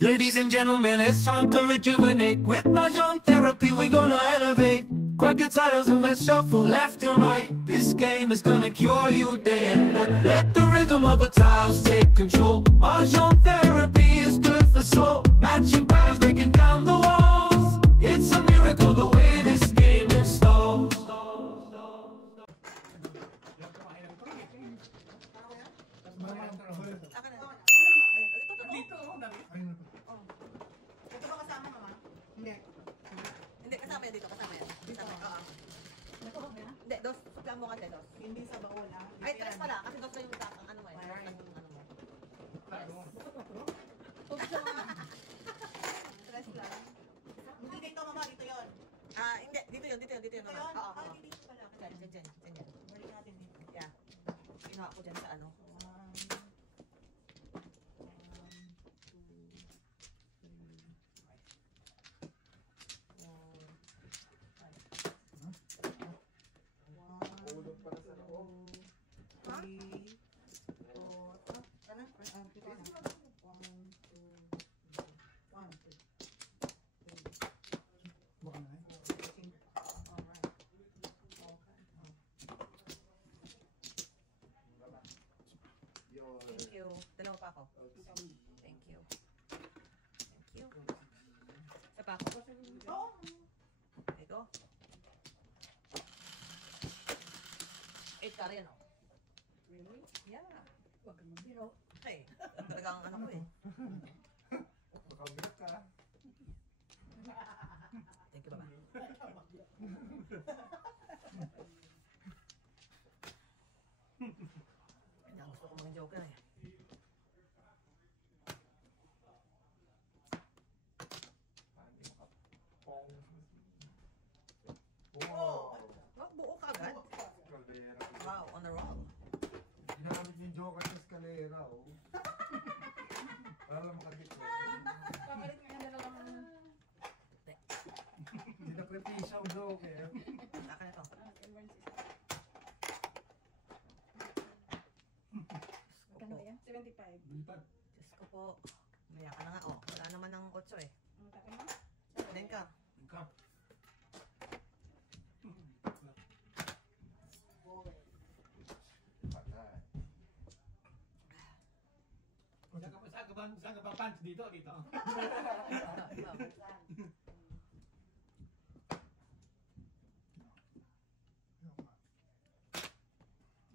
Ladies and gentlemen, it's time to rejuvenate. With Mahjong therapy, we're gonna elevate. Grab your titles and let's shuffle left and right. This game is gonna cure you day and night. Let the rhythm of the tiles take control. Mahjong therapy is good for soul. Matching patterns, breaking down the walls. It's a miracle the way this game installs. Ito ba kasama, mama? Hindi. Hindi, kasama yan dito. Kasama yan. Kasama yan. Oo. Ito ba yan? Hindi, dos. Suklaan mo kasi, dos. Hindi sa baul, ha? Ay, tres pala. Kasi dos na yung takang ano mo eh. Dos na yung ano mo. Tres lang. Hindi dito, mama. Dito yun. Ah, hindi. Dito yun. Dito yun. Dito yun, mama. Oo, oo. Dito pala. Diyan. Balik natin dito. Yeah. Kinuha ko dyan sa ano. Thank you. Dalawa pa ako. Thank you. Isa pa ako. There you go. 8 ka rin, oh. Really? Yeah. Huwag kang mabiro. Okay. Talagang ano ko eh. Makabigat ka. Thank you, baba. Hindi ako gusto ko mga joker eh. Wow! Buo ka agad? Kalera. Wow, on the roll. Ginamit yung joker sa eskalera, oh. Para lang makagit ko. Papalit nga yung dalawang... Dinakripisya ang joker. Akin ito. Magkano ba yan? 75. Diyos ko po. Maya ka na nga, oh. Wala naman ng 8 eh. Ang takin mo? Din ka. Patay. Saan ka ba punch dito? Dito?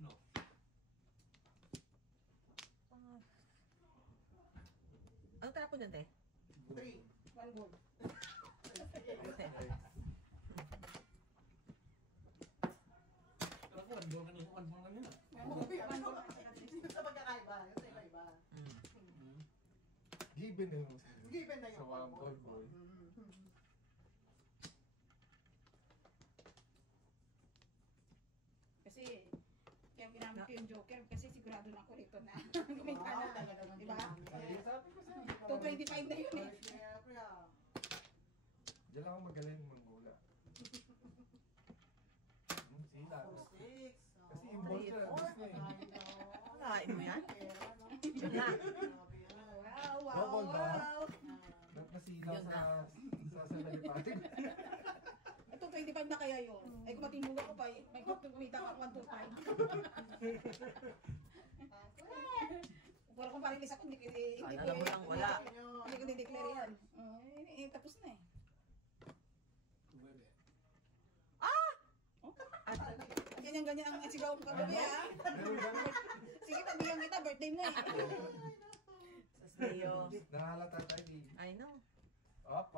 No. Ano tapon dyan, te? 3. 1 gold. Pero kung ano ka nung kanina. Sa pagkakaiba. Sa iba-iba. Given na yung Given na sa yung one ball boy. Kasi, kaya ginamit ko yung joker kasi sigurado na ako rito na. Gumita na. Diba? Sabi ko sa'yo. 225 na yun eh. Diyan lang ako magaling manggula. Sila. Kasi yung ball siya. Walain mo yan? Yun na. Wow, Double ba? wow. Napasilaw Yun sa nalipatin. Ito 25 na kaya yun. Ay kung matinulog ko pa, may kumita ka 125. Pero kung parilis ako, hindi ko Alam mo lang, wala. Hindi ko di-declare yan. Tapos na eh. Ganyan-ganyan ang sigaw ko kagabi ha. Sige, tabihan kita, birthday mo eh. Sa Leo. Nahalata tayo di. I know. Up.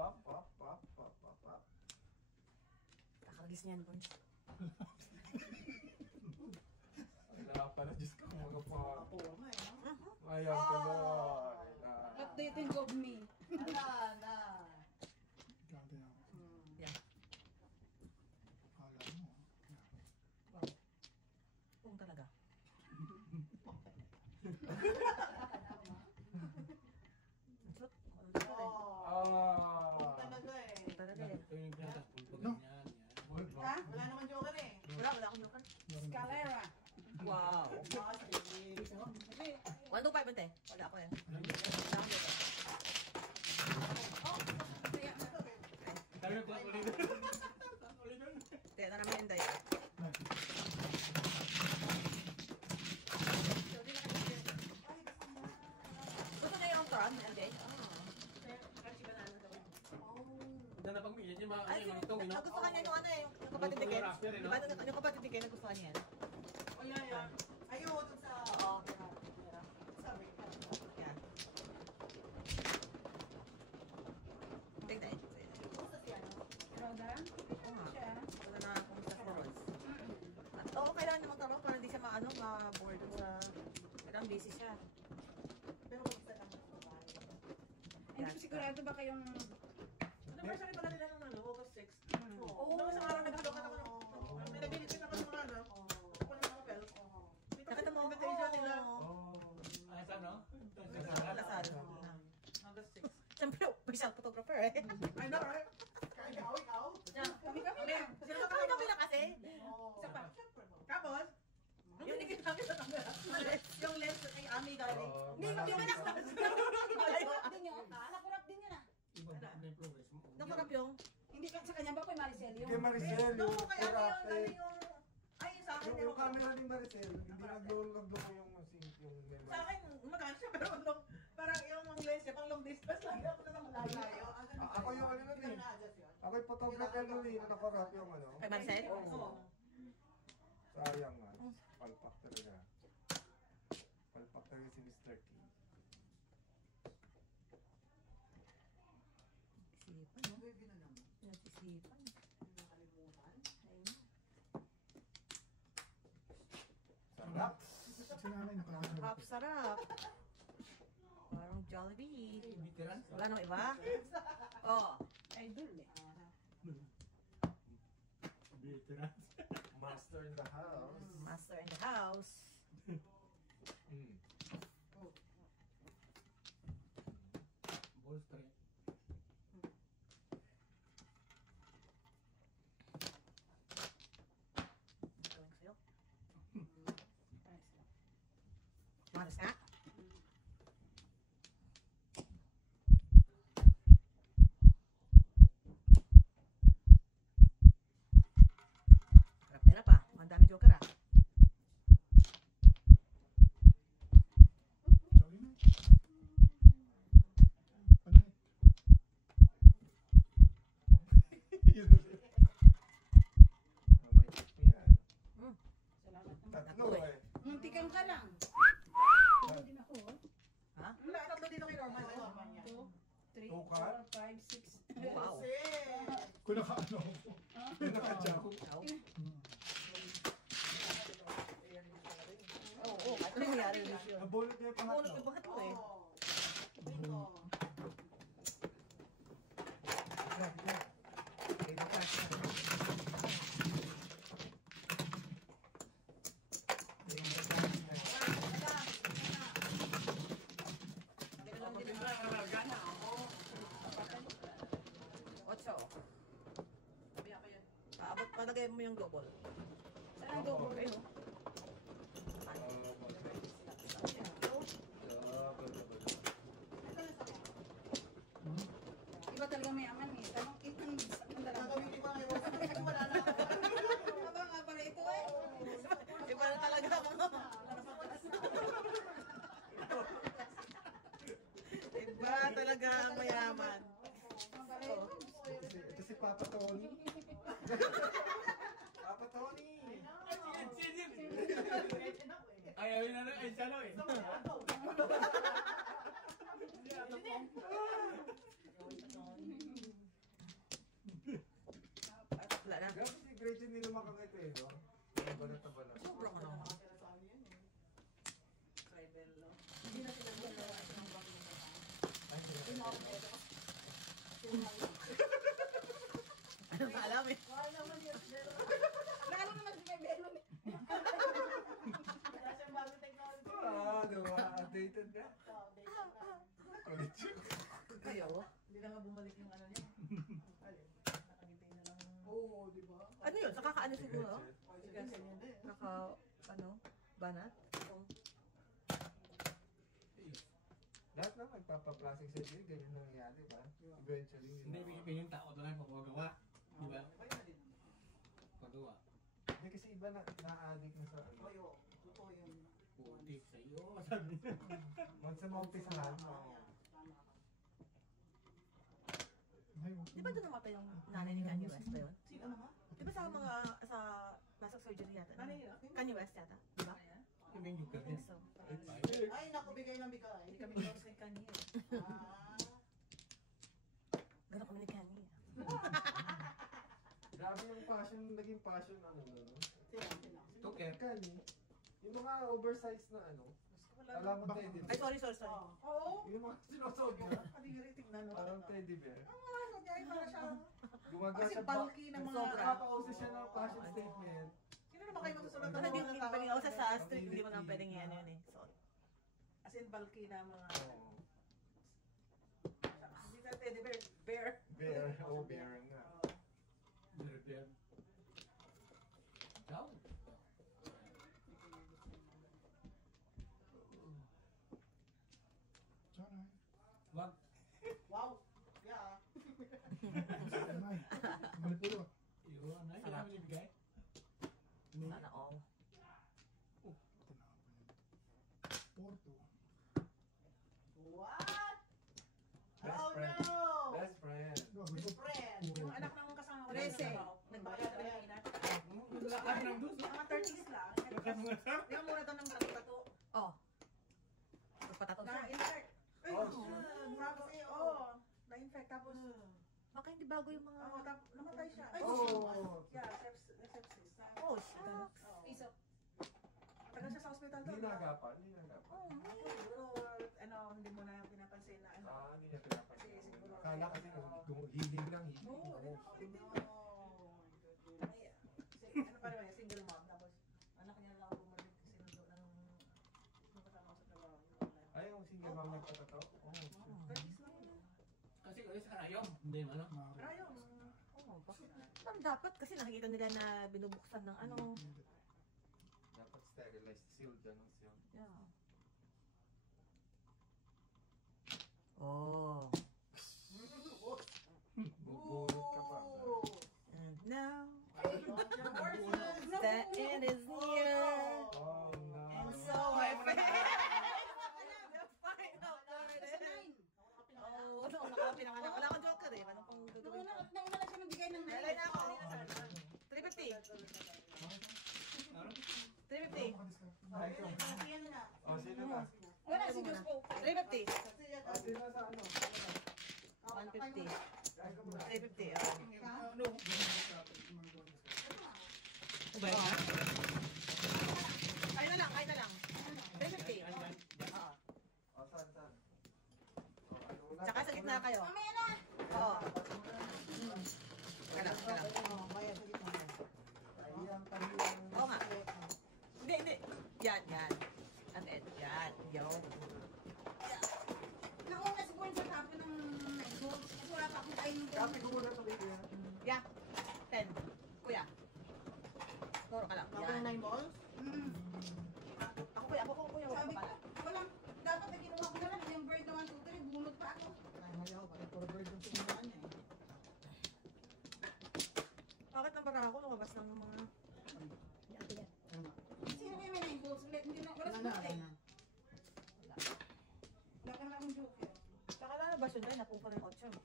Kakagis niyan, Bunch. Wala pala, Diyos ko, mga pa. Ayaw ka na. What do you think of me? Yan. Kung talaga. Talaga eh. Ito yung pinatas pulpo. Yan. Ha? Wala naman joker eh. Wala akong joker. Scalera. Wow. 125 ante. Wala ako eh. Wala akong joker. Maganda na pag minyan yung mga Ay, yung tong, no? nagustuhan niya yung ano eh, yung kapatid ni Ken. Rapper, eh, no? Diba, yung kapatid ni Ken, nagustuhan niya yan. O yan, yan. Ayun, dun sa... Oo. Sabi. Yan. Tingnan. Kumusta si ano? Roda? Oo nga. Siya. Wala na kumusta si Rods. At oo, kailangan niya magkaroon para hindi siya ma-board sa... Kailangan busy siya. Pero kumusta lang sa babae? Hindi ko sigurado ba kayong... Anniversary pala nila nung ano, August 6. Oo. Nung isang araw nagkalokan ako ng... May nabilitin ako ng mga ano. Ako ng mga bells. Nakita mo, invitation nila. Ah, saan, no? Lasal. August 6. Siyempre, official photographer eh. I know, right? Kaya ikaw? Kami lang. Kasi Ano kami na kasi? Isa pa. Tapos, yung hindi namin sa camera. Yung lens ay Ami galing. Hindi, mag-iwanak na. Nakurap din yun. Nakurap din yun ah. Iba na yung progress mo. Nakurap yung... Hindi ka sa kanya ba kay Maricel Kay yung... Maricel, No, yung kaya ano yun, kurate. galing yung... Ay, sa akin, Yung camera ni Maricel, hindi naglulo yung memory. Sa akin, magaan siya, pero long, parang yung lens niya, pang long distance lang. Ako na lang malayo. Ako yung ano nun eh. Ako yung photographer nun eh, nakarap yung ano. Kay Marcel? Oo. Sayang nga. Palpak talaga. Palpak talaga si Mr. T. Isipan, no? Nagsisipan. Sarap. Sarap, sarap. Parang Jollibee. Veteran. Wala nang iba? Oo. Idol eh. Veteran. Master in the house. Master in the house. Mm. Ball straight. Gawin ko sa'yo. Maras nga. Harap na hirap ah. Ang dami joker ah. May tip mo yan. Salamat naman. Tatlo eh. Muntikan ka lang. Ako din ako. oh. Ha? Wala, tatlo dito kay Norman. 2, 3, Two ka? 4, 5, 6. Wow. Kung naka-ano. Kung naka-jaw. Oo, ano nangyari yung mission? Nabulot niya yung Ang ulo pangatlo. yung bakit mo eh. Otso. Paabot, palagay mo yung double. Saan ang double? Ayun. Iba talaga may aman eh. Tanong itang talaga. Gagawin ko ngayon. Wala na. Aba nga pala ito eh. Iba na talaga mo. Iba talaga ang mayaman. Oo. Ito si Papa Tony. Papa Tony. Ay, ay, ay, ay, siya no eh. Wala na. Grabe si Gretchen nila makakita eh, no? Banat na banat. Sobrang ano. Ano ba alam eh? Lalo naman si may belon eh. Ah, diba? Updated ka? Kulit yun. Kayo? Hindi na nga bumalik yung ano niya. Nakangiti na lang. Oo, di ba? Ano yun? Nakakaano siguro? Kasi yun din. Naka, ano? Banat? Lahat na magpapaplastic surgery, ganyan nangyayari ba? Eventually, Hindi, may yung tao doon ay pagagawa. Di ba? Pagawa. Hindi kasi iba na-addict na sa ano. Oyo, totoo yun. Putik sa iyo. Sabi niya. Once na maumpisahan, Tama. ay, Di ba doon namatay yung nanay ni Kanye West ba yun? Sino naman? Di ba sa mga, nasa surgery yata? Nanay nila? Kanye West yata? Di ba? Yung yung I lugar think niya. so. 8'5". Ay, naku, bigay ng bigay. Hindi kami close kay Kanye. Ah. Gano'n kami ni Kanye. Grabe yung passion, naging passion ano no? Sino? Tuker. Kani, yung mga oversized na ano, alam mo teddy Ay, bear. sorry. Oo. Yung mga sinusuot niya, Kadiri, tignan mo. parang teddy bear. Ah, nagyari para siya. Gumagawa Kasi siya bulky ng mga... Sobra. Nakapauso siya ng passion statement. Sino naman kayo magsusulat Kasi hindi mga pwedeng tao? ako sa street, hindi mo naman pwedeng yan yun eh. So, As in, bulky na mga... Oo. Hindi na teddy bear. Bear. Bear, oh bear nga. Bear. Ciao. Wag. Wow. Yeah. Iyo, ano yung kami nibigay? sana all. What? Best Oh friend. no! Best friend. Best friend. Yung anak ng kasama ko. 13. Nagbayad na yan. Lakas ng dos. Mga 30s lang. Lakas ng sir. Yung muna daw ng tato-tato. Oh. Magpatato siya. Na-infect. Ay, Oh, tapos na-infect. Tapos, Baka hindi bago yung mga... namatay siya. Ay, Oh. yeah, sepsis. Oh, shucks. Piso. Matagal siya sa hospital doon. Hindi nagapan, hindi nagapan. Oh, man. Siguro, hindi mo na pinapansin na ano. Hindi niya pinapansin. Kasi siguro- Akala kasi healing lang, healing. Oo, Oo. Ano pa naman, single mom. Tapos, anak niya lang bumalik kasi ng kasama ko sa trabaho. Ay, yung single mom nagpatataw? Oo. Practice lang yun. Kasi kung isa karayong. Hindi, ano? Pero ayun, Oh, bakit? Parang dapat kasi nakikita nila na binubuksan ng ano. Dapat sterilized, sealed, ganun sealed. Yeah. Oh. Bubulot ka pa. And now, the the end is near. Oh, no. And so I feel the final curtain. Oh, no, nakapinanganak. Wala akong joker eh. Anong pang gagawin ko? Nauna na siya nagbigay ng Lalay na ako. 350. 350. Ay, ikaw. Oh, sino na? Wala si Diyos po. 350. Oh, sino sa ano? 150. Ay, ikaw muna. 350. Oh. Ano? Ubay na? Kaya na lang. 350. Oo. Oh, saan? Oh, ano una? Tsaka sa gitna kayo. Mamaya na. Oo. Teka lang. Ayang kanina. Oo nga. Hindi. Yan. At end. Yan. Yo. Nauna si Gwen sa tapo ng gold. Kasi wala pa akong kain ng gold. Kapi ko muna sa video. Yeah. 10. Kuya. Turo ka lang. Ako ng Yan. 9 balls? Ako kuya. Wag Sabi ka ko, pala. walang, dapat na ginawa ko na lang yung bird na 1, 2, 3, bunot pa ako. Bakit nang para ako lumabas lang ng mga... Yan. Sino kayo may 9 balls ulit? Hindi na, wala si Mate. Wala ka na akong joker. Saka lalabas yun rin. Napupo ng 8.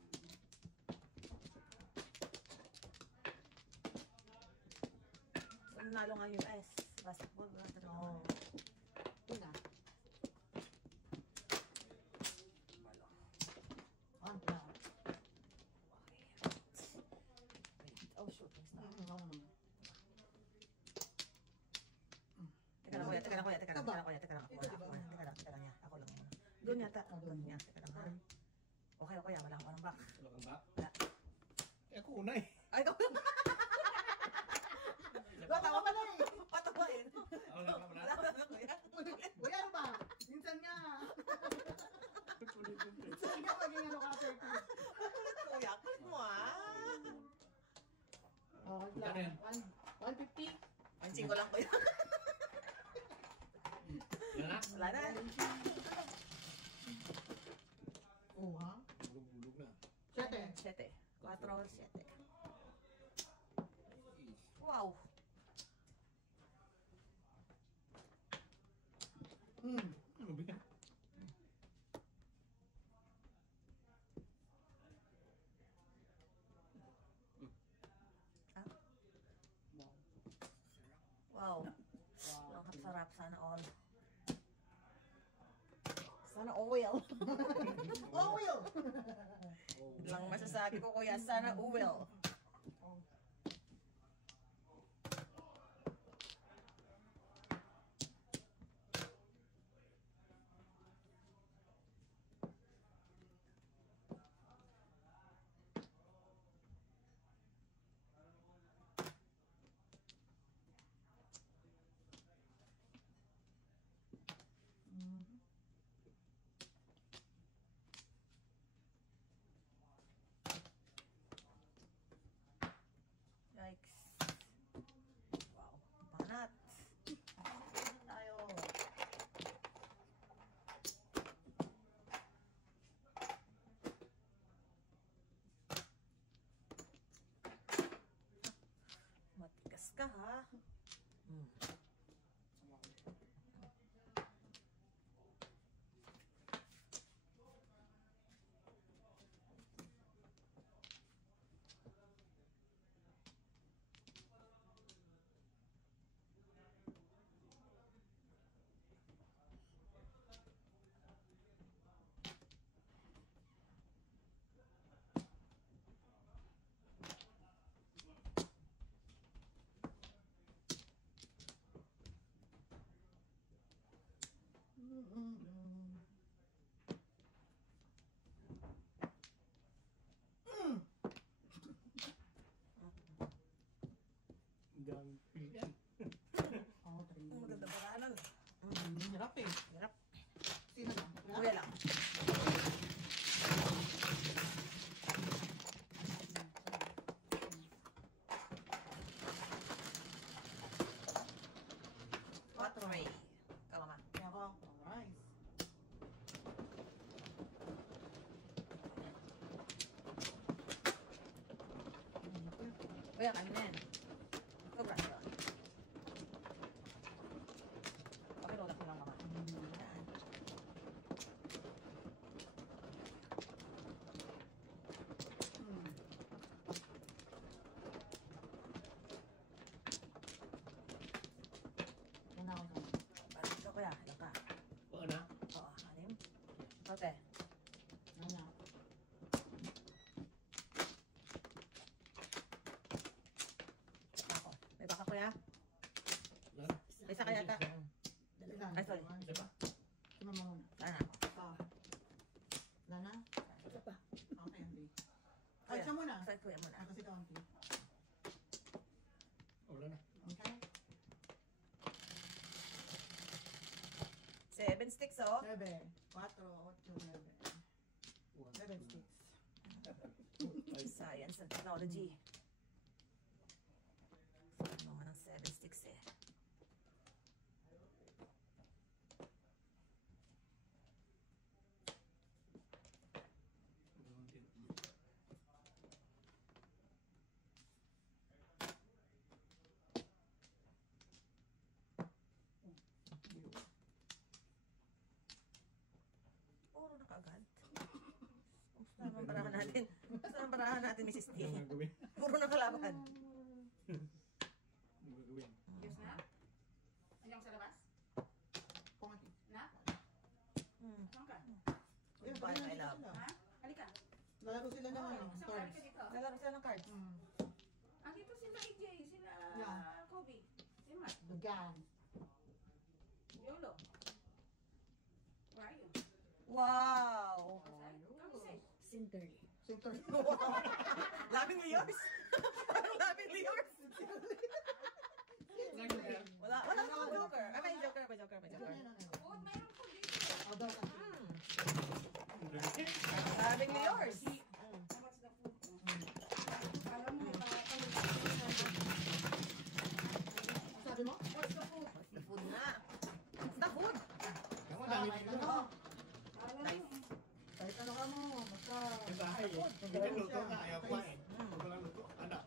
So, nanalo nga US. Basketball. Wala talaga. Oh, shoot. Teka lang, kuya. Teka lang. Ako lang muna. Doon yata. Doon niya. Teka lang, ha? Okay, wala akong anong back. Wala kang ba? Wala. Eh, ako una eh. Ay, ikaw. Patawa ka na eh. Patawain. Wala ka, wala. Wala, kuya. Uy, ano ba? Minsan nga. Minsan nga maging ano ka, 30. Kuya, kulit mo Ano yan? 150. Ang singko lang kuya. Yan na? Wala na. Oo, ha? Bulog na. 7. 4, 7. Wow. Ano ba yan? Masarap, sana all. Sana oil. Oil! Lang masasabi ko, kuya, sana oil. Yikes. Wow, banat. Tayo. Matigas ka ha. Gampil yan. Ang maganda paraanan. Hirap eh. Hirap. Sino ba? Kuya lang. Quattro. Ikaw, mama. Kaya ako, rice. Kuya, kain na yan. Sobra. Okay, lola ko lang, mama. Yan. Yan ako dyan. Balik ka, kuya. Ilan ka? Oo na. Oo, anim. Okay. Yan na. Ako. May baka, kuya? Wala. Isa kaya ka? Ilan? Ay, sorry. Isa pa. Sino mo muna? Sana. Ah. Lana? Isa pa. Okay, hindi. Ay, siya muna. Sa kuya muna. Ah, kasi kaunti. Wala na. Okay. 7 sticks, oh. 7, 4, 8, 9. 7 sticks. Science and technology. Ano naman ang 7 sticks eh. Puro na kaagad. Saan ang barahan natin? Saan ang barahan natin, Mrs. T? Ano gagawin? Puro na kalaban. Ano gagawin? Yes na? Andiyan sa labas? Pungati. Na? Hmm. Saan ka? Yung bye, my love. Ha? Halika. Lalaro sila ng ano, Saan ka? cards. Halika dito. Nalaro sila ng cards. Andito sila AJ, sila Yeah. Kobe. Si Matt. Dugan. Yolo. Where are you? Wow! Come say. Sintery. Sinter. Labing yours? Parang labing yours? Wala akong joker. Ay, may joker, may joker, may joker. Oh, mayroon po dito. Outdoor ka. Labing yours. What's the food? Alam mo, Sabi mo? what's the food? What's the food na? What's the food? Ako dami dito. Oh, Alam mo, nice. Kahit ano ka mo, basta. Sa bahay eh. Ito luto na. Ayaw kumain. Huwag ko lang luto. Anak.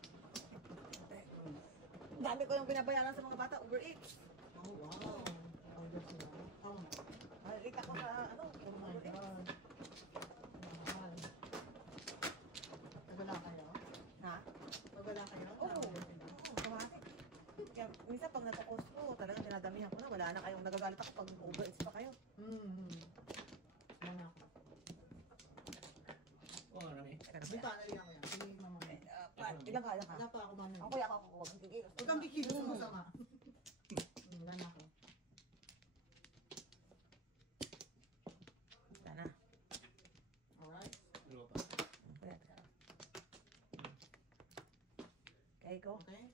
Dami ko yung binabayaran sa mga bata, Uber Eats. Oh, wow. Order sila. Oh, Nakikita ko sa, ano, oh my Uber Eats. God. Mahal. Nagala kayo? Ha? Nagala kayo? Oo. Oo, kamati. Kaya Kaya minsan pag nagpo-post ko, talagang dinadamihan ko na. Wala na kayong nagagalit ako pag over-eats pa kayo. Mana. Oo, marami. Dito, naliyan ko yan. Sige, mama. Ilang kaya ka? Wala pa ako mama. Ako kaya ako huwag gigil. Huwag kang kikigil mo sama. Wala na ako. Wala na. Alright. Dalawa pa. Wala na. Okay, go. Okay.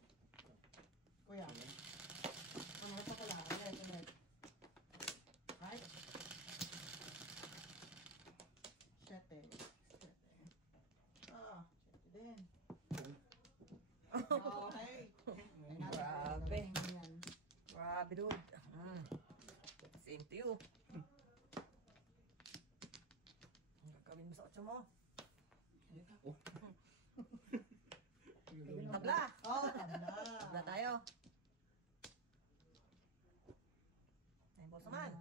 Kuya. Ano pa pala? Ulit. Right? Sete. Ah, sete din. Okay. Grabe. Yan. Grabe, dude. Same to you. Ang gagawin mo sa otso mo? Tabla! Oh, tanda. Tabla tayo. Nine balls naman.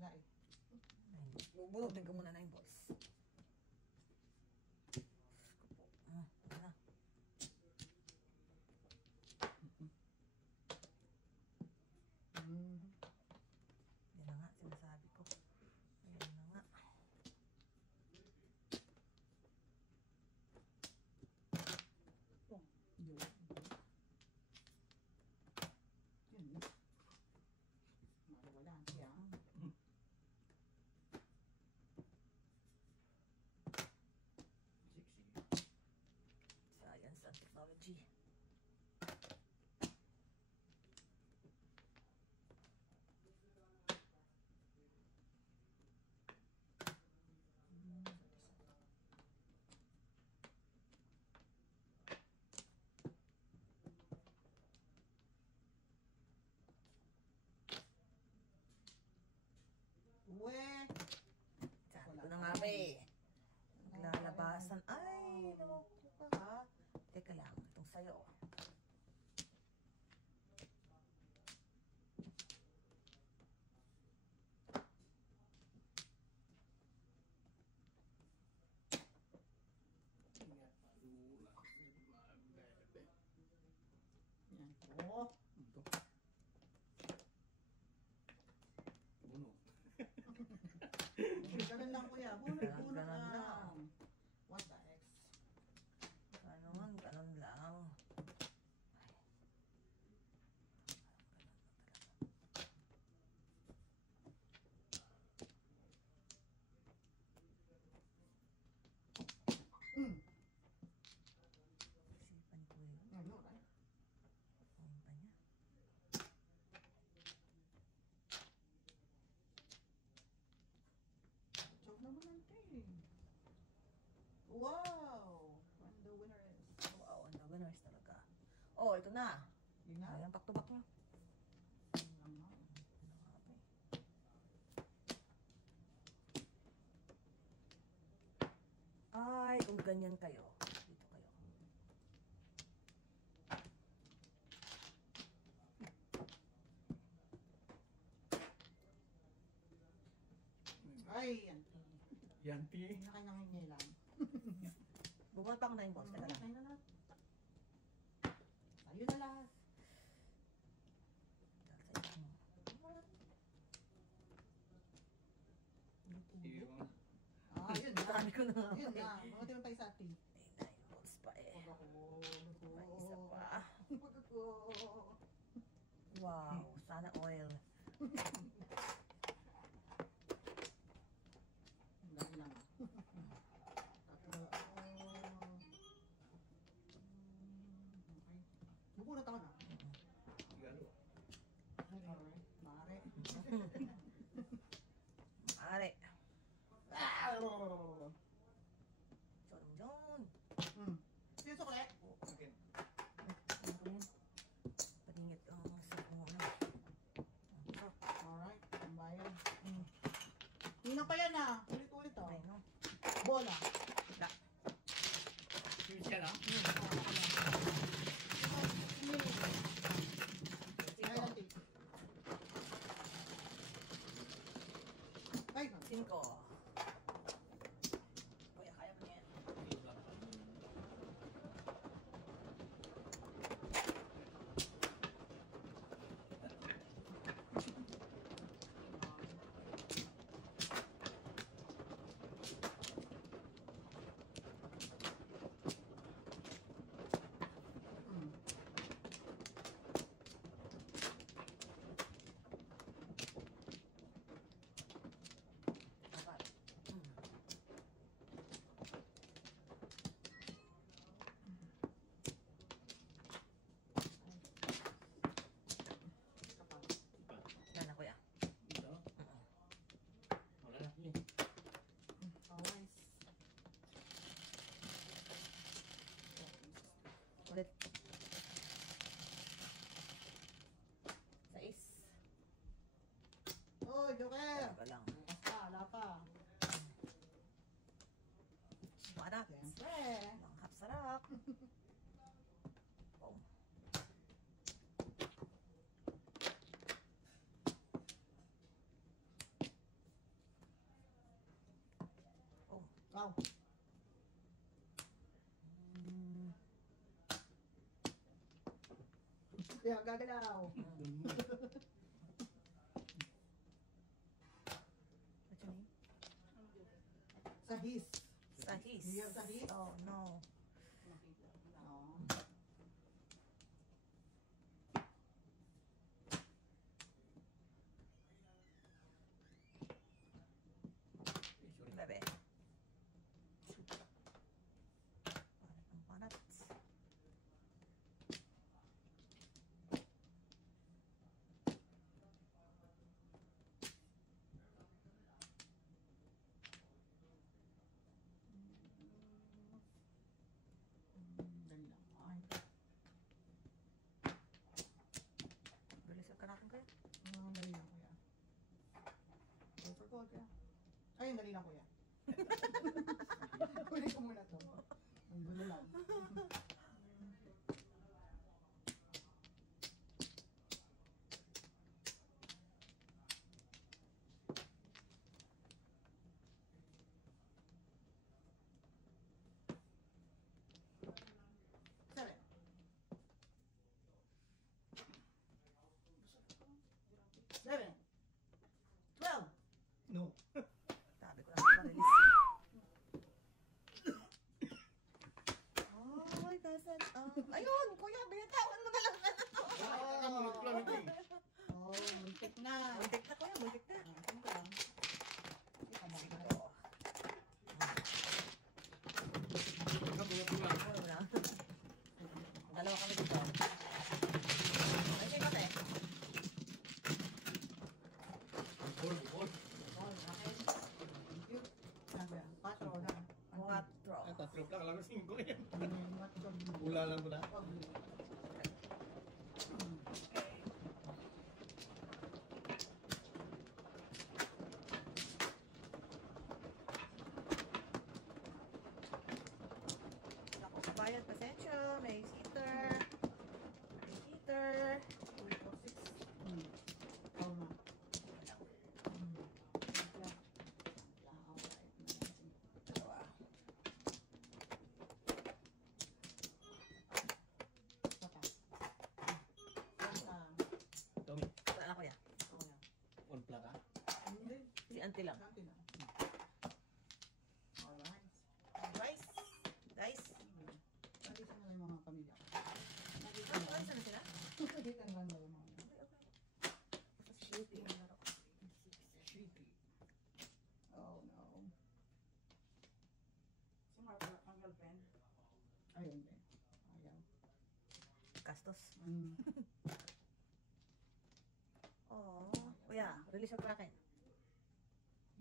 Wala eh. Bubunog din ka muna 9 balls. Ito na. Yan na nga, sinasabi ko. Yan na nga. Yun. Wala siya. Science and technology. Uwe. Sabi ko na nga ba eh. Naglalabasan. Ay, naku ka ha. Teka lang, itong sayo. Yan. Oh. Buno. Ganun lang kuya. Bunot lang. What the X? Ganun, ganun lang. Isipan ko yun. Ano, right? Ang pa niya. Choke naman natin. Wow! And the winner is... Wow, ang winners talaga. Oh, ito na. Yun na. Ayan, back to back na. Yun lang na. Ay, kung ganyan kayo. Dito kayo. Ay, yan. Yanti. Hindi na kayo nangingilam. Bumalik pa ako na yung boss. Teka lang. Tayo na lahat. Tayo na lahat. Iyo. Ah, yun na. Sabi ko na. Yun na. Mga tingin tayo sa atin. May 9 balls pa eh. May isa pa. Ako. Wow, sana oil. Dahil lang. Tatlo. Okay. Mabunot ako na. Galo. Alright. Mare. Mare. Ah! John John. Sino sukle? Akin. Paningit ang sa kung ano. Alright. Ang bayad. Ninang pa yan ah. Ulit-ulit ah. Ay, no. Bola. Yung siya lang. Ay, nanti. Ay, 5. Kuya, kaya mo na yan. Donut. Siyempre. Ang sarap. Oh. Oh. Wow. Kaya gagalaw. What's your name? Sahis. Sahis. You have sahis? Oh, no. Oh. Bebe. Banat. Dali lang. Ay. Bilisan ka natin kayo. Dali lang kuya. Go for gold kuya. Ayun, dali lang kuya. Kunin ko muna to. Ang gulo lang. Seven. 11. 12. No. Sabi ko na sa release. Ay, kasan? Ayun, kuya, binitawan mo na lang. Kamunod ko lang ito eh. Oh, muntik na. Muntik na, kuya, muntik na. Ito lang. Ano na? Dalawa kami dito. Ay, sino te? Ball, ball. Oh, okay. Thank you. Sabi, 4 na. Quattro. Ay, 3 lang. Alam ko 5 yan. What to do? Wala lang ko na. Ako, bayad, pasensya. May heater. May heater. 2, 4, 6. Oh, ma. Dalawa. Tommy, Saan ako yan? on plug ah. Si auntie lang. Alright. Guys. Guys. Nakita na yung mga pamilya. Nakita Ano na. na sila? Nakita na lang yung mga. Basta sleeping. Oh no. Si Mark, ang girlfriend? Ayun din. Ayaw. Gastos. Mm. Oh, kuya, release yung kraken.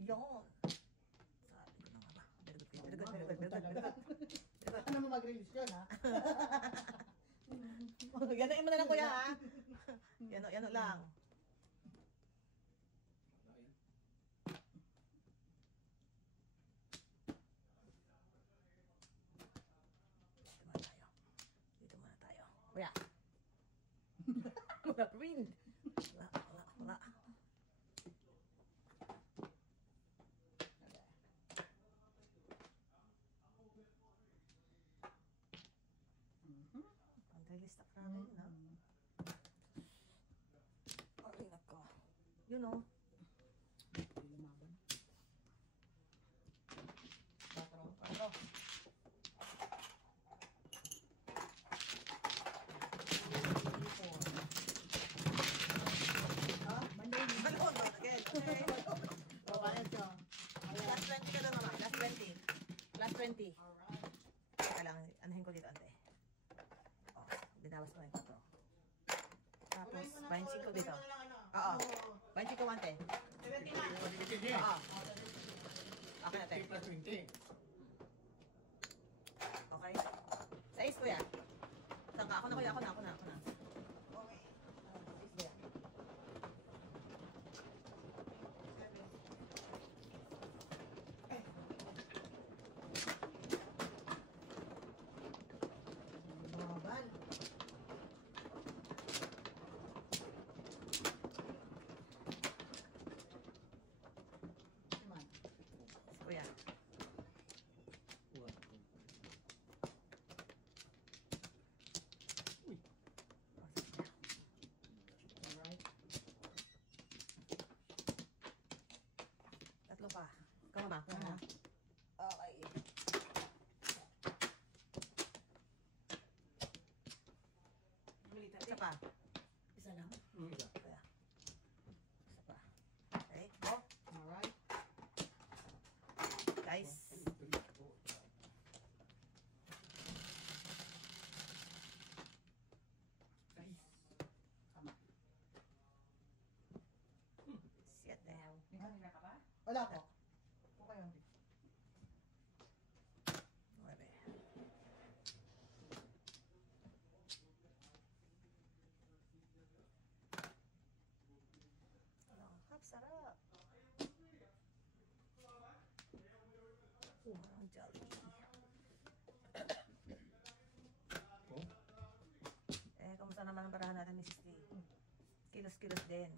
Yon. Sabi ko na nga ba. Very good, very good, very good, very good, very good. Ano mo mag-release yun, ha? Yanuin mo na lang kuya ha. Yano lang. Dito muna tayo. Kuya. Wala rin. Wala. Ang release na kraken na. Ay, nako. Yun o. Lumaban. Ano? Ha? Monday. Ano? Again. Okay. Oh, bayad ka. Last 20 ka doon naman. Last 20. Last 20. Alright. Teka lang, anuhin ko dito, ante. Oh, binawas ko na yung 4. Tapos, 25 dito. Oo. 25 ante. Oo. Okay, ate. 3 plus 20. Okay. Sa is, kuya. Saan ka? Ako na, kuya. Ako na. Okay. Is, kuya. Wala ko. Okay, auntie. Nuebe. Ang sarap. Ang jolly. Oh, Kamusta naman ang barahan natin, Mrs. T? Kilos-kilos din.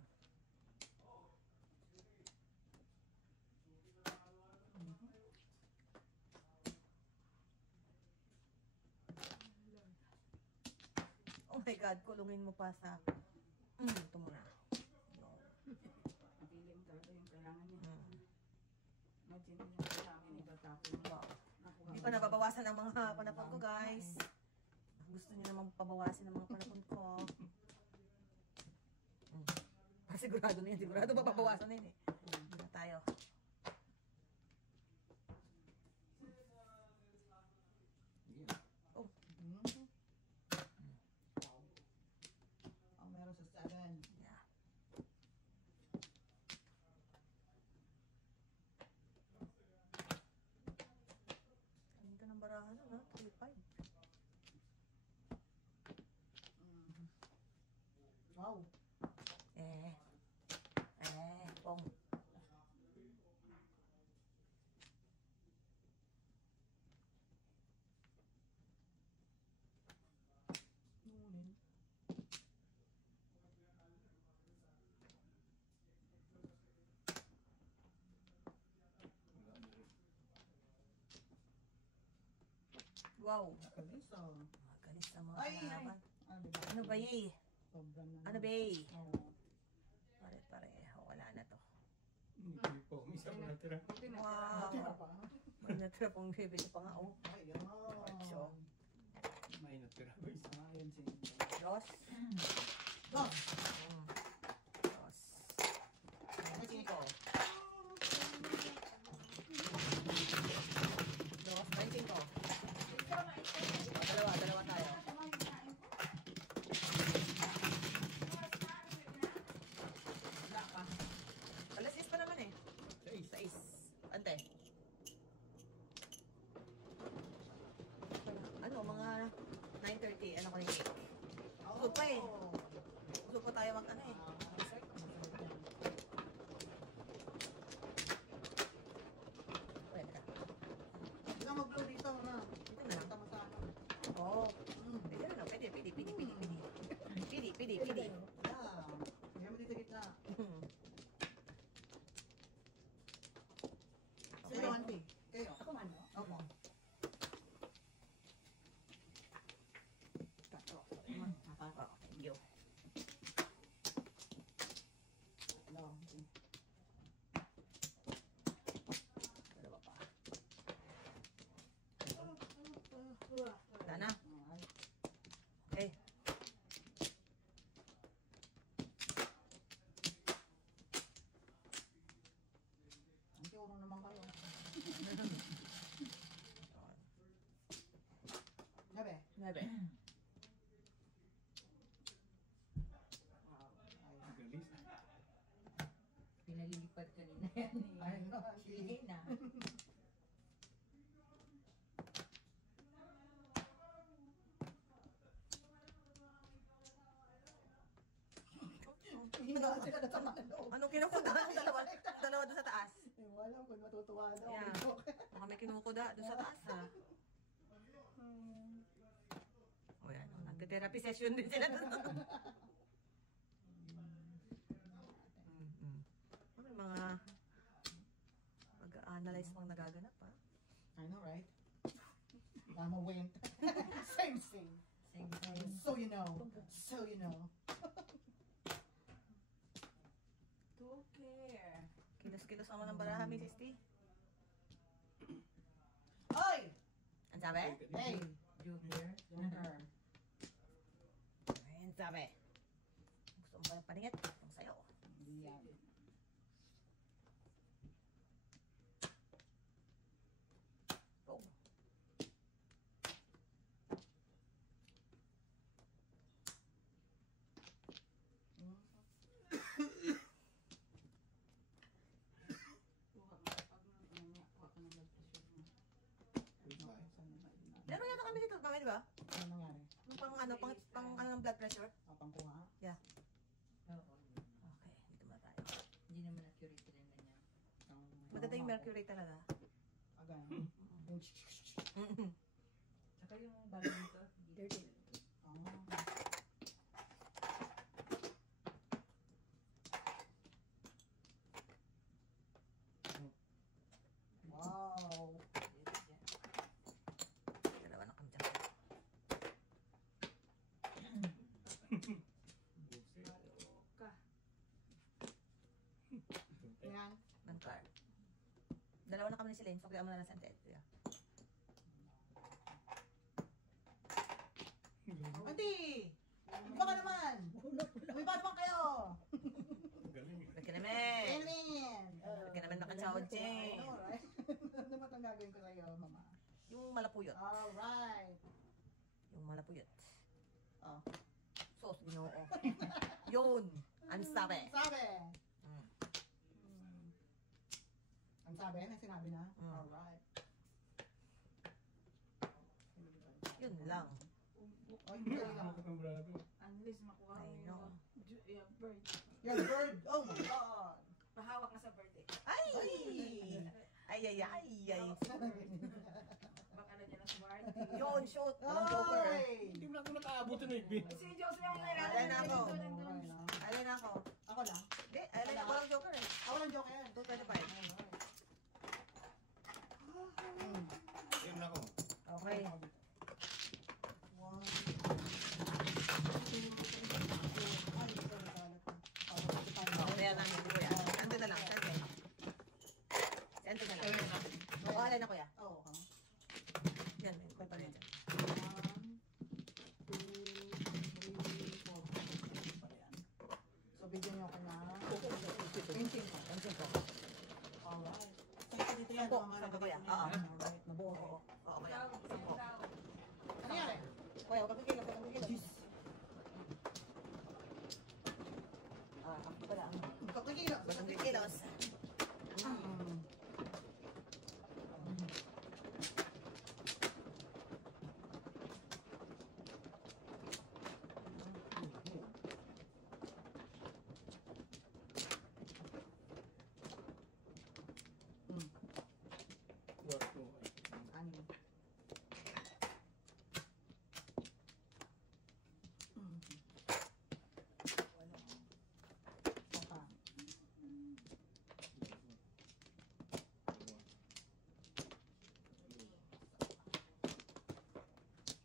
Oh my God, kulungin mo pa sa... ito muna. Napili mo talaga yung kailangan niya. Imagine mo yung sa akin, itatapon mo. Wow. Nakuha Hindi mo. pa nababawasan ang mga panapon ko, guys. Gusto niyo namang pabawasin ang mga panapon ko. Sigurado na yan. Sigurado mapabawasan na yun eh. Hindi na tayo. Oh, Ang meron sa 7. yeah. Kanin ka ng barahan na, 3-5. Wow. Pong. Nunin. Wow. Kalis ah. Magalis na mga Ay, kalaban. diba? Ano ba ye? Sobrang na. Ano ba ye? Oo. Pare-pareho. Wala na to. hindi po. May isa pa natira. Wow. Tira pa. May natira pong bibili pa nga. Oh. Ay, yan. Ocho. May natira pa isa. Ayun si... Dos. Dos. Dos. Ano si Nico? Dos. 25. Dalawa tayo. Wala pa. Alas 6 pa naman eh. 6. Ante. Ano, mga 9:30. Ano ko yung cake? Usog pa eh. Usog pa tayo mag ano eh. Pwede ka. Hindi ka mag-blow dito na. Dito na lang. Tama sa ano. Oo. Pwede na. Pwede. Pili. Yeah. Hindi mo dito gitna. Sino, auntie? Kayo? Ako man, no? Opo. Oh, thank you. No. Dalawa pa. Wala na. Okay. Auntie, urong naman kayo. Gabi. 9. Galis. Pinalilipad kanina yan eh. Ay, no, auntie. Sige na. Hina sila na tama na loob. Anong kinukuda? Dalawa doon sa taas. Eh, wala ko matutuwa daw. Yeah. Baka may kinukuda doon sa taas ha. O yan. Nagka-therapy session din sila doon. May mga mag-analyze pang nagaganap ha. I know, right? Mama went. Same. So you know. To care. Kilos-kilos ako ng baraha, Mrs. T. Oy! Ang sabi? Hey! Junior. Junior. Ang sabi. Gusto mo ba ng paningit? Ang sayo. Hindi yan. Go. kami dito, kami, di ba? Ano nangyari? Yung pang ano ng blood pressure. Pangkuha? Yeah. Oo. Okay, dito muna tayo. Hindi naman accurate din ganyan. Maganda yung mercury talaga. Agan. Saka yung balo dito, 30. Wow. Dalawa na kami dyan. Ka. Yan. Ng car. Dalawa na kami ni Celine. Pagdaan mo na ng Santa Edria. Andi! Iba ka naman! May batman kayo! Huwag ka naman! Amen! Huwag ka naman nakachawad, I Jane. know, right? Ano ba itong gagawin ko sa'yo, mama? Yung malapuyot. Alright! Yung malapuyot. Oh. Sos, ginoo. Yun! Ang sabi. Sabi! Mm. Ang sabi na sinabi na? Mm. Alright. Yun lang. Oh, hindi lang. Unless makuha I mo know. yung bird. Your bird! Oh my God! Pahawak na sa birthday. Ay! Ay, ay, ay, ay. Baka na niya na sword. Yun, shoot. Ang joker. Ay! Hindi mo na ako nakaabot na eh. Si Jose yung Alay na ako. Okay na. Alay na ako. Ako lang. Hindi, alay na ako ng joker eh. Ako lang joke yan. 225. Ayun na ako. Okay. One. Kaya namin, kuya. Sento na lang, sento. Sento na lang. O, alay na kuya. Oh, ha? Yan, may pa rin dyan. 1, 2, 3, 4. So, bigyan niyo ako na 20. Alright. Saan dito yan? Sampo, sampo kuya. Oo. Alright, nabuo. Oo, oo, kuya. Sampo. Ano yan? Kuya, huwag kang kikilos, huwag kang kikilos. Ako pala. Kakakilo. Huwag kang kikilos. Anim. Saka.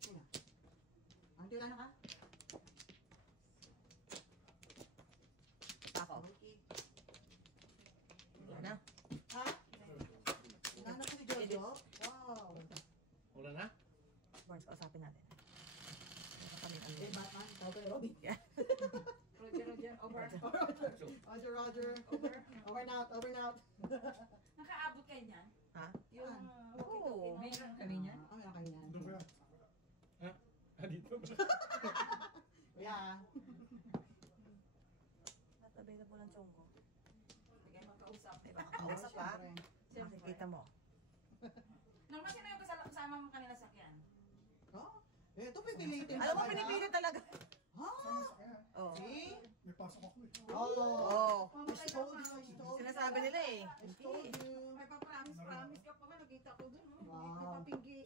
Sino? Ang tila na ka? Ako. Wala na. Ha? Nana ko si Jojo? Wow. Wala na? Barnes, kausapin natin. Ano kami ang Hey, Batman. Tawag ko na Robby. Roger, over. Roger, Roger. Over. Over and out, over and out. Nakaabot kayo niyan? Ha? Yung Oo. mayroon kami niyan? Ah, meron kami yan. Doon ba? Ha? Ah, dito ba? Yeah. Not available ang chongo. Hindi kayo magkausap. Diba? Kausap pa? Siyempre. Makikita mo. Normal, sino yung kasama mo kanila sakyan? Oh, ito pipilitin. Alam mo, pinipili talaga. Ha? Oh. See? May pasok ako eh. Oh. Oh. I told you, I told you. Sinasabi nila eh. I told you. May promise ka pa nga, nakita ko dun. No? Wow. May papinggi.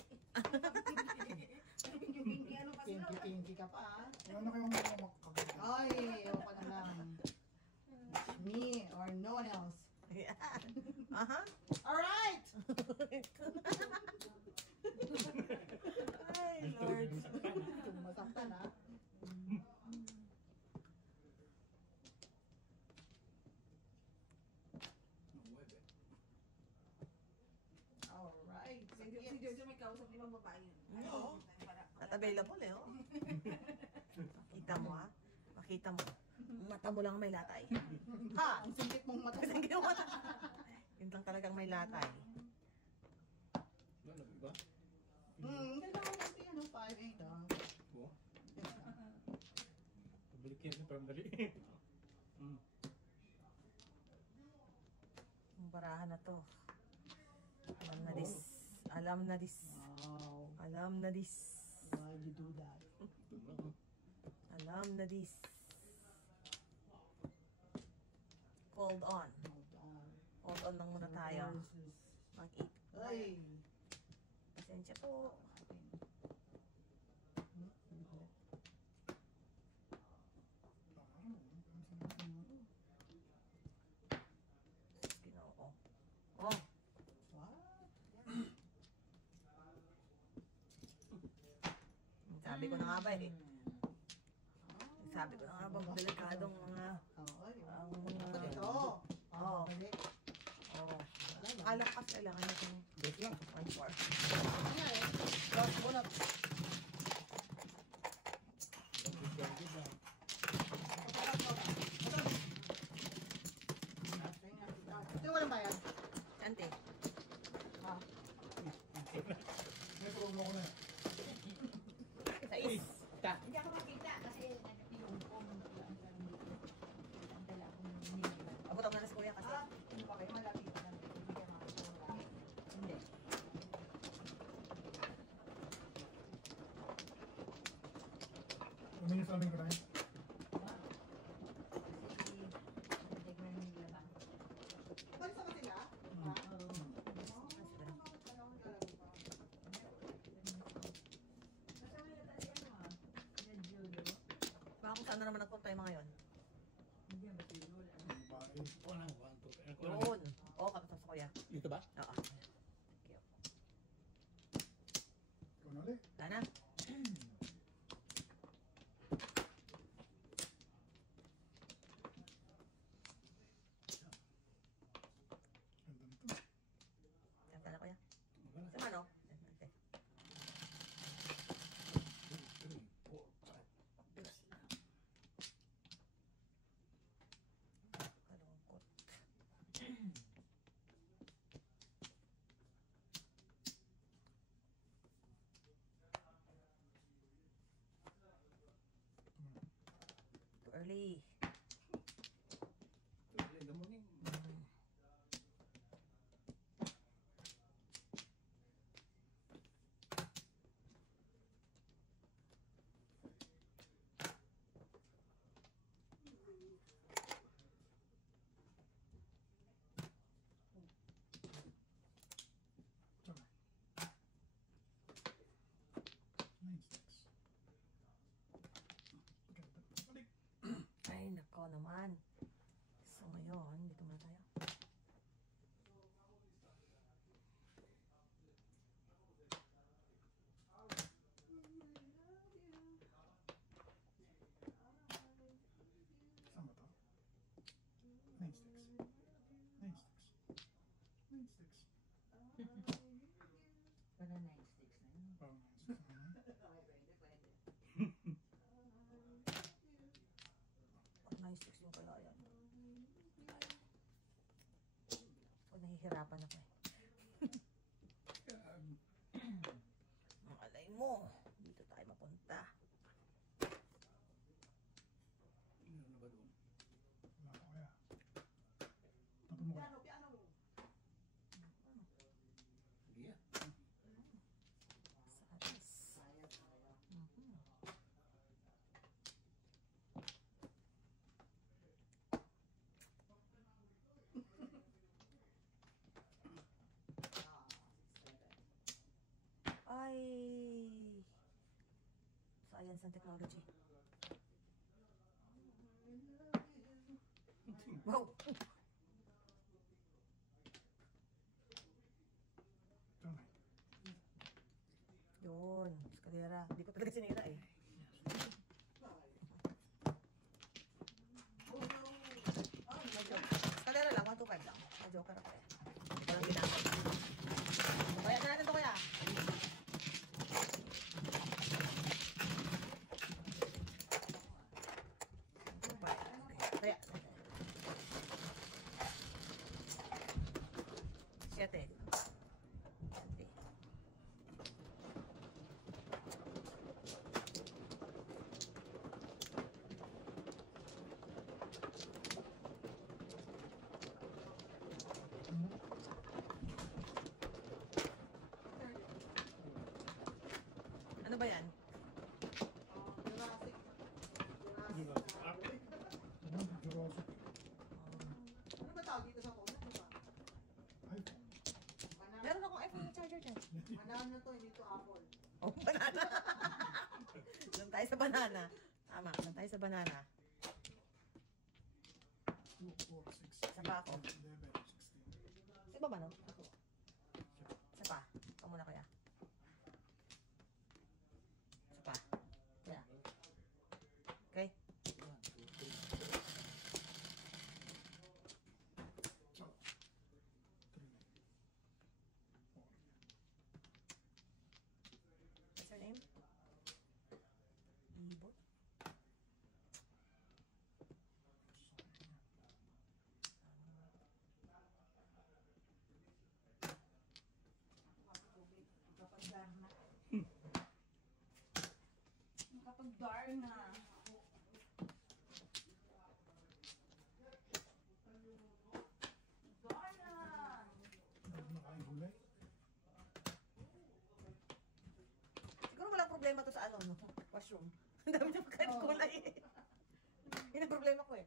Pingi, ano pa sila? Pinky ka pa, ah. Wala na kayong mga makakabit. Ay, ewan ko na lang. Me or no one else. Yan. Aha. Alright! Ay, Lord. Masaktan, ha? Alright. Si Jojo may kausap ni mga babae. Oo. Not available eh, oh. Makita mo ha. Makita mo. Mata mo lang may latay. Ha! Ang singkit mong mata. Kasi ginawa. Yun lang talagang may latay. Wala ba? Kailangan natin ano, 5'8", ah. Oo. Pabalik yan sa pamdali. Yung barahan na to. Alam na this. Alam na this. Wow. Alam na this. Why you do that? Alam na this. Hold on. Hold on. Hold on lang muna tayo. Mag-eat. Ay! Pasensya po. Ginoo. Oh. Sabi ko na nga ba eh. Sabi ko na nga ba, delikadong mga... ang mga... Ito! Oo. Oo. Alam ka kailangan natin 1-4. Tapos mo na. Ito yung walang bayad. Ante. May promo ko na. Sais. Hindi ako makita kasi yung Abot ako na sa kuya kasi. Ano ba kayo? Malapit lang. Bibigyan mga promo. Hindi. Umingi sa aming grind. Balik sa kanila? Baka kung saan na naman nagpunta yung mga yun. Bahay. Walang 1, 2, Yun. Oo, kapatid sa kuya. Dito ba? Oo. Ikaw na ulit. Wala na. Ganda nito. Kanta na kuya. Sama no? Ante. Kalungkot. Too early. Ay, nako naman. So ngayon, dito muna tayo. Saan ba to? 9 sticks. 9 sticks. 9 sticks. Wala 9 sticks na yun. Oh, 9 sticks naman. Pag na-sticks yung kalayan. Pag nahihirapan ako eh. Malay mo, dito tayo mapunta. Ano ba doon? Wala ko kaya. Tapon mo kaya. Piano. Hindi ah. Sa atis. Ay! Science and technology. Wow! Ito na. Yun, eskalera. Hindi ko talaga sinira eh. Eskalera lang, 125 lang. Na-joker ako eh. Walang ginagawa. Kaya na natin to kaya. Kaya. 7. ba yan? Jurassic. Jurassic Park. Jurassic. Ano ba tawag dito sa phone? Ano ba? iPhone. Banana. Meron akong iPhone na charger dyan. Banana to, hindi to apple. Oh, banana. Doon tayo sa banana. Tama, doon tayo sa banana. 2, 4, 6, Isa pa ako. 11, 16. Sa iba ba, no? Ako. Isa pa. Ikaw muna, kuya. Isa pa. Kuya. Okay? What's your name? Ibo. Nakapag-Darna. Darna! Nakain gulay. Siguro walang problema to sa ano, no? Washroom. Ang dami niya pagkain kulay eh. Yun ang problema ko eh.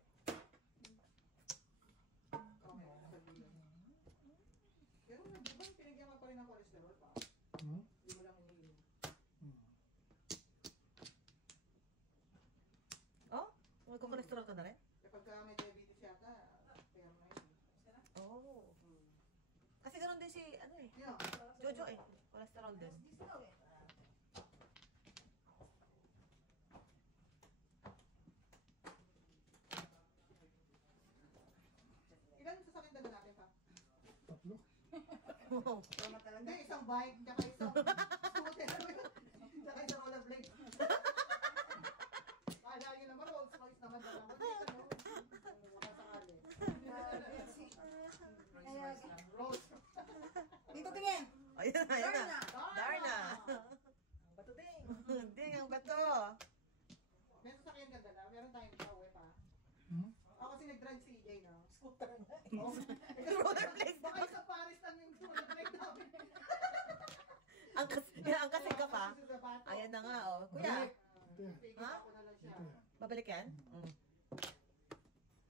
Pero di ba pinigyan ka pa rin ng cholesterol pa? Hmm? Hindi mo lang iniinom. Hmm. Oh? Magko-cholesterol ka na rin? Kapag may diabetes yata, kaya mo na yun. Oh. Kasi ganoon din si, ano eh, Yeah. Jojo eh. Cholesterol din. Ilan sasakyan dala natin pa? 3. Hindi, isang bike, tsaka isang scooter. Tsaka isang rollerblade. Kala nyo naman, Rolls Royce naman dala ko. Dito, no? Makasakali. Rolls. Dito tingin. Ayun na, ayun na. Darna! Darna. Bato din. Hindi, ang bato. May sasakyan ka dala, meron tayong pauwi pa. Hmm? Ako kasi nag-drive si EJ, no? Scooter na. Rollerblades Baka na. sa Paris lang yung rollerblade namin. Ang kasi ka pa. Ayan na nga, oh. Kuya, Ito yan. Tigil ako na lang siya. Ito yan. babalik yan? Mm.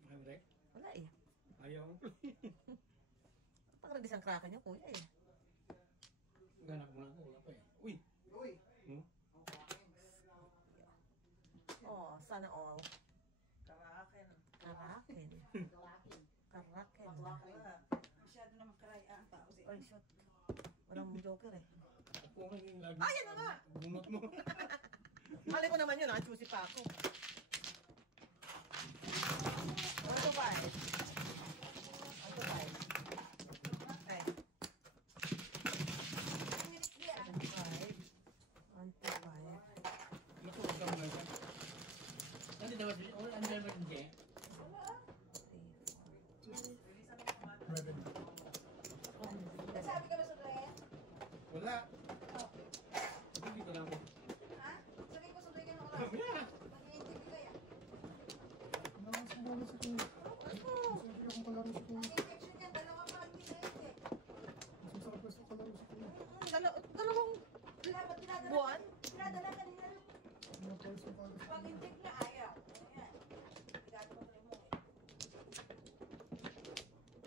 Makamrek? Wala eh. Ayaw. Pag nag-isang kraka niyo, kuya eh. Ganak mo na ako. Wala pa eh. Uy! Uy. Hmm? Oh, sana all. Karakin. Karakin. Galakin. Karakin. Masyado naman karaya ang tao siya. Ay, shot. Walang joker eh. Ako ang lagi. Ayan na nga! Bunot mo. Mali ko naman yun, choosy pa ako. 1 to 5. 1 to 5. Okay. 1 to 5. Ito, huwag kang mga. Ano daw? Ang dami ba hindi? 11. Sabi ka ba sa Dre? Wala. Hindi ko lang ako. Ha? Sabi ko sa Dre ka na wala. Yeah. Mag-i-interview ka yan. Nakas mo na si Kuya. Sabi akong kalaro si Kuya. Injection yan. Dalawang pag-ibig eh. Mas masarap gusto kalaro si Kuya. Dalawang Dapat dinadala. buwan? Dinadala ka nila. Mga pwede sa kalaro si Pag Kuya. inject na ayaw. Ayan. Bigado mo tayo mo eh.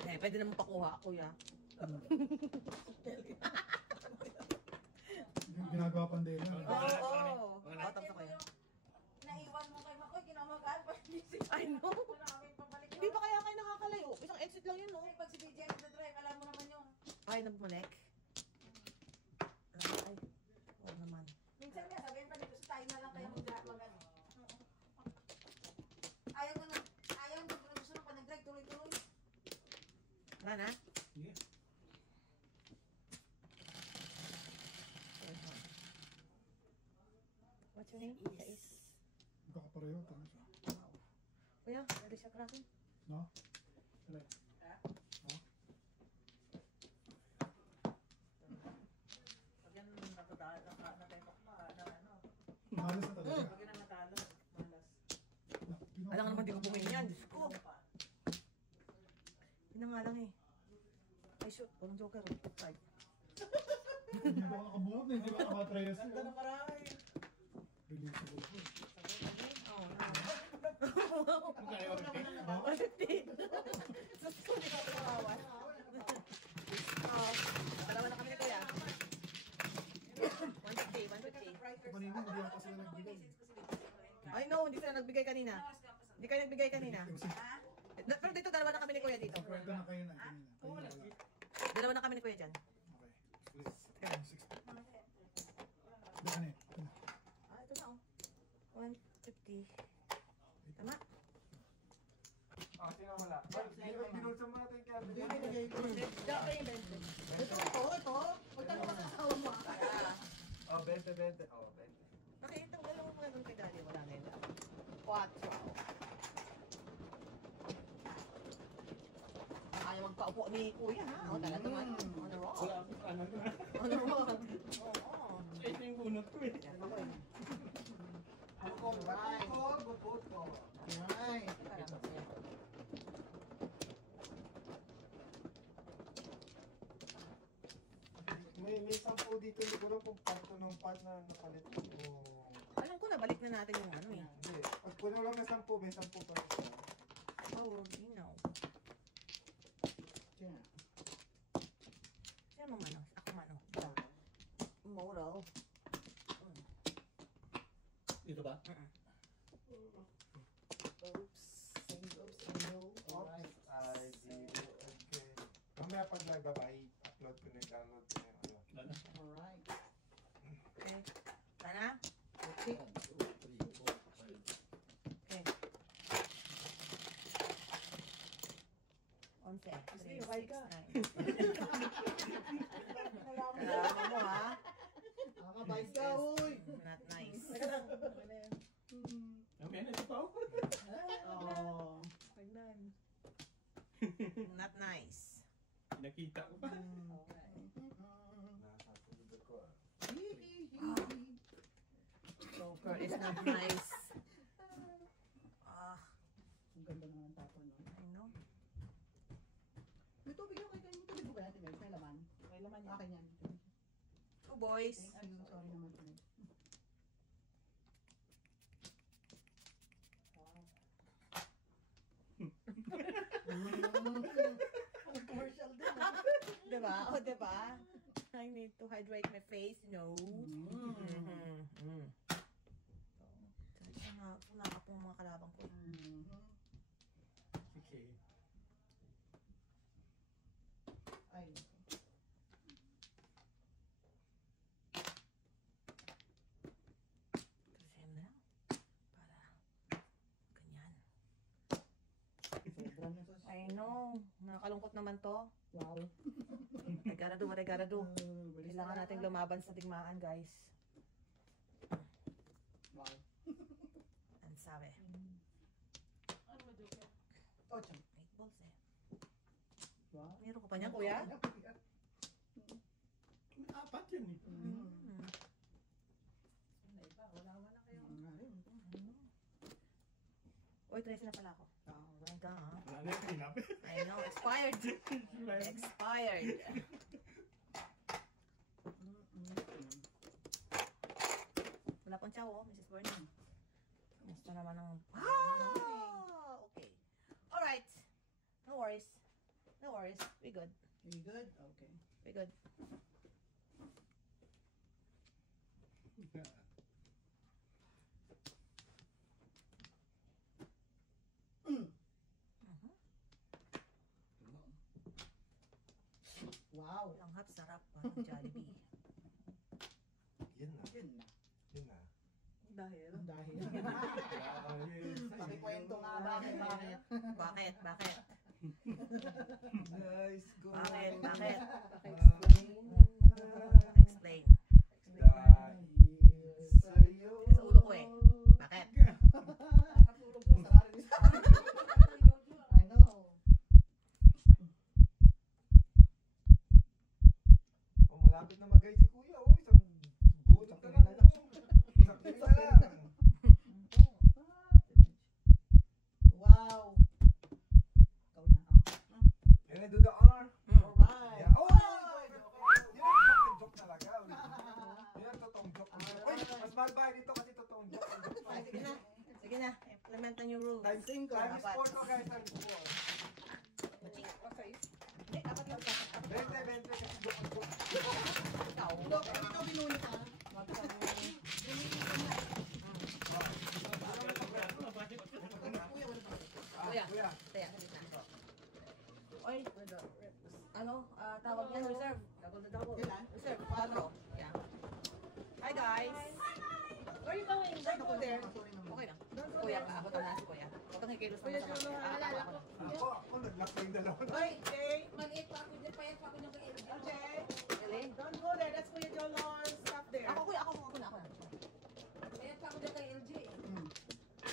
Eh, pwede naman pakuha, kuya. Yung ginagawa pandela. Oo, oo. Wala. Bottom sa kuya. Naiwan mo kay Makoy. Kinamagaan pa. I know. Wala kami pabalik. Hindi pa kaya kayo nakakalayo? Isang exit lang yun, no? Kasi pag si BJ sa Dre, alam mo naman yun. Ay, nabumalik. Ay, oo naman. Minsan nga, sabihin pa dito sa tayo na lang kayo mag-ano. Ayaw ko na, ayaw mo na gusto pa nag-drive, tuloy-tuloy. Wala na? Yeah. What's your name? Sais. Magkakapareho. Tama siya. Wow. Kuya, ready siya kraken? No? Wala. Pag yan natadaan na tayo pa, na ano, Malas na talaga. pag yan ang natalo, malas. Alam nga naman di ko bumili yan. Diyos ko. Yun na nga lang eh. Ay, shoot. Walang joker. 5. Hindi ba nakabuot? Hindi ba nakatrayas? Ganda ng marami. 150. Sus ko, di ka kawawan. Dalawa na kami ni Kuya. 150, 150. Kanina, hindi ako sila nagbigay. Ay no, hindi sila nagbigay kanina. Hindi kayo nagbigay kanina. Pero dito, dalawa na kami ni Kuya dito. Kwento na kayo na kanina. Kanina wala. Dalawa na kami ni Kuya dyan. Okay. Please. 60. Daan eh. Ito na oh. 150. Tama? Sino wala? Binulsa mo natin kaya. Binigay ko. Ito. Pagtanong ka sa asawa mo. 20. Nakita ko lang mga doon kay Daddy. Wala na yun. 4. Ayaw magpaupo ni Kuya ha? O talaga naman. On the roll. Wala akong kanan na. On the roll. Oo. Ito yung bunot ko eh. Yan ako eh. Right. May 10 dito. Hindi ko lang kung parto ng part na nakalit ko. Alam ko na, balik na natin yung ano eh. Hindi. Pag puno lang na 10, may 10 pa rin. Oh, you know. Yeah. Sino mo mano? Ako mano. Moral. Dito ba? Alright. Okay. Mamaya pag nagbabay, upload ko na yung download ko na yung ano. Wala na. Alright. Okay. Sana? Okay. 1, 2, 3, 4, 5. Okay. 11, 3, 6, 9. Alam mo ha? Nakabay ka, uy. Not nice. Okay na ito pa ako. Oh. Not nice. Nakita ko pa. Nakasunod ako ah. Joker is not nice. Ah, Ang ganda naman tapon, no? I know. May tubig yung kay kanina. Tubig mo ba natin, guys? May laman? May laman yan. Akin yan. Two boys. Thank you. Sorry naman. Commercial din. Diba? O, diba? I need to hydrate my face, nose. Sunaka po mga kalabang ko. Okay. Ay. Kasi na lang. Para, ganyan. Sobrang I know. Nakakalungkot naman to. wow. I gotta do what I gotta do. Bilis Kailangan na. nating lumaban sa digmaan, guys. Wow. Ang sabi. Ocho. 8 balls eh. Wow. Meron ko pa niyan, kuya? May 4 yun eh. Uy, 13 na pala ako. Alright ka, ha? Wala na yung clean up. I know, expired. Expired. Wala pang chow, oh, Mrs. Bernie. Gusto naman ng... Ah! Okay. Alright. No worries. No worries. We good. You good? Okay. We good. Wow. Ang hap, sarap. Parang Jollibee. Yun na. Yun na. Yun na. Dahil? Dahil. Pakikwento nga bakit. Bakit? Bakit? Nice go. Bakit? Bakit? Explain. Explain. Dahil sa'yo. Sa ulo ko eh. Bakit? Nakatulog ko sa karin. I know. Oh, malapit na mag-guide si Kuya. Oh, isang buwan ka lang. Isang pili na lang. Wow. Ikaw na. Can I do the honor? Alright. Yeah. Oh! Yun, joke talaga. Yun, totoong joke. Uy, mas mahal ba dito kasi totoong joke. Sige na. Sige na. Implementan yung rules. Times 4 to guys, times 4. Okay. Hindi, dapat lang sa 20 kasi doon. ikaw. Ikaw binuli ka. Kuya. Kuya. Kaya, gitna. Oy, tawag yan, reserve. Ilan? Reserve, 4. Yeah. Hi guys. Where are you going? Don't go there. Okay lang. Kuya pa, ako na si Kuya. Huwag kang kikilos naman sa mga. Naalala ko. Ako nag-lock na yung dalawa. Oy, Jay. Maliit pa ako dyan, payat pa ako ng kay LJ. Jay. Really? Don't go there. That's Kuya Jolor. Stop there. Ako Kuya, ako na. Payat pa ako dyan kay LJ.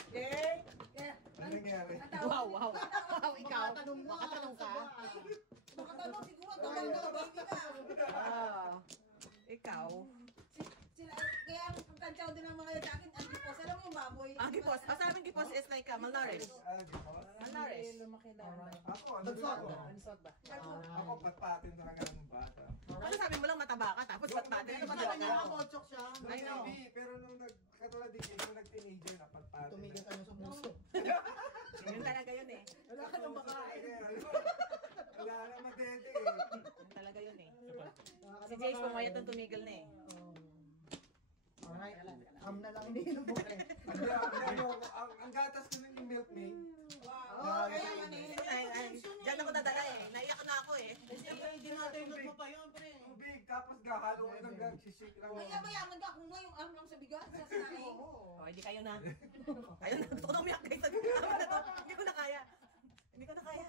Jay. Kaya, Ano nangyari? ang tawag Wow, wow. Wow, ikaw. Makatanong ka. Makatanong siguro, tawag na baby ka. Ah. Ikaw. Kaya ang kantsaw din ng mga sa akin, ang gipos. Alam mo yung baboy? Gipos. Ang sabi ng gipos is like malnourished. Malnourished. Ako, ano ginagawa? Ansot ba? Ako, patpatin talaga ng bata. Ano sabi mo lang mataba ka, tapos ba't natin? Ano ba Mataba naman ka. yung kabotsok siya? I know. Hindi, pero nung katulad din, nung nag-teenager na patpatin. Tumigil ka na sa puso. Yun talaga yun eh. Wala ka nang makain. Wala na madede eh. Yun talaga yun eh. Si Jace pumayat ng tumigil na eh. Alright, na lang hindi ng buke. Ang gatas ko nun yung milkmaid. Oh, kaya man eh. Diyan ako dadala eh. Naiyak na ako eh. Hindi natin mo pa yun, pre. Tubig, tapos gahalo ko ng gagsishake lang. Kaya mayaman ka kung ngayon ang lang sa bigas, sa sanaing. O, hindi kayo na. Kayo na. Gusto ko na umiyak guys. Hindi ko na kaya. Hindi ko na kaya.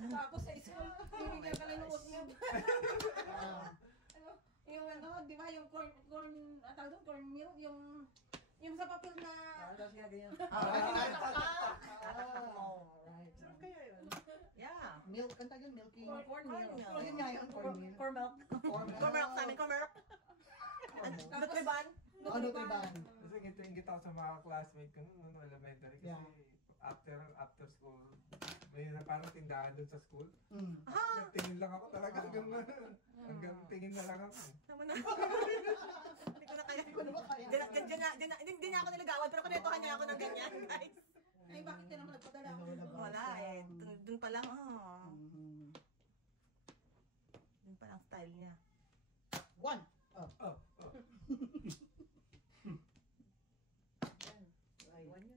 Tapos sa school, hindi ka kalimuot mo. Yung ano, di ba, yung corn, ang tawag doon, corn milk, yung sa papel na, Saan kaya yun? Yeah. Milk, kanta yun, milky. Corn milk. Yun nga yun, corn milk. Corn milk. Corn milk sa amin, corn milk. Nutriban. Ano ito ba? Kasi ngiti-ngit ako sa mga classmate ko nung elementary kasi Yeah. after school, may na parang tindahan doon sa school. Mm. Tingin lang ako talaga hanggang tingin na lang ako. Tama na. Hindi ko na kaya. Hindi niya ako niligawan, pero kunetohan niya ako ng ganyan, guys. ay bakit ka naman nagpadala ako? Wala eh. Dun pa lang, Mhm. Dun pa lang style niya. One. Oh.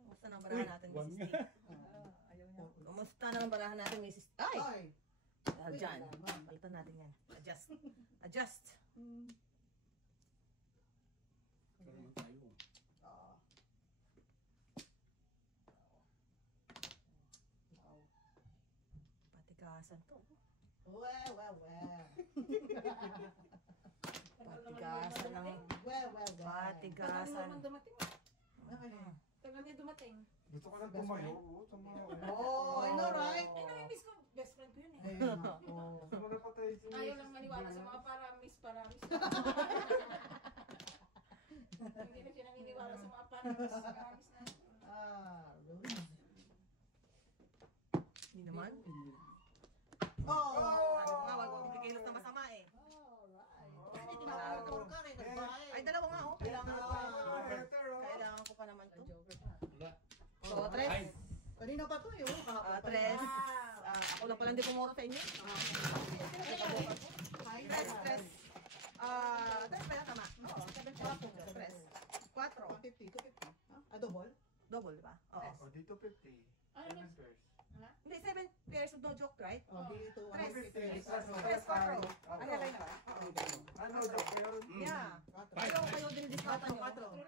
Kumusta na ang barahan natin, Mrs. T? Kumusta na ang barahan natin, Mrs. Ay! Ay. Diyan. Balitan natin yan. Adjust. Patigasan to. Well. Patigasan ng... Well. Tagal Patigasan. naman dumating. Tagal niya dumating. Gusto ko lang tumayo. Sa mga Oh, I know, right? Ay, nami-miss ko. Best friend ko yun eh. Ayun ako. Sa mga patay si Ayaw lang maniwala sa mga paramis. Hindi na siya naniniwala sa mga paramis na. Rose. Hindi naman. Oh! Ano nga, wag mo kikilos na masama eh. Alright. Hindi tinatawag ka rin. Ay, dalawa nga oh. Kailangan ko pa. better, oh. Kailangan ko pa naman to. So, tres. Kanina pa to eh. Tres. Ako lang pala hindi pumuro sa inyo. Tres. Tres pala tama. Oo, 7 tres. 4. 250. Double? Double, di ba? Oo. Oh, dito 50. 7 pairs. Hindi, 7 pairs of no joke, right? Oh, dito. Tres. 150. Tres, 4. Ay, okay na. Ano, joke pero Yeah. Kayo din discount nyo. 4.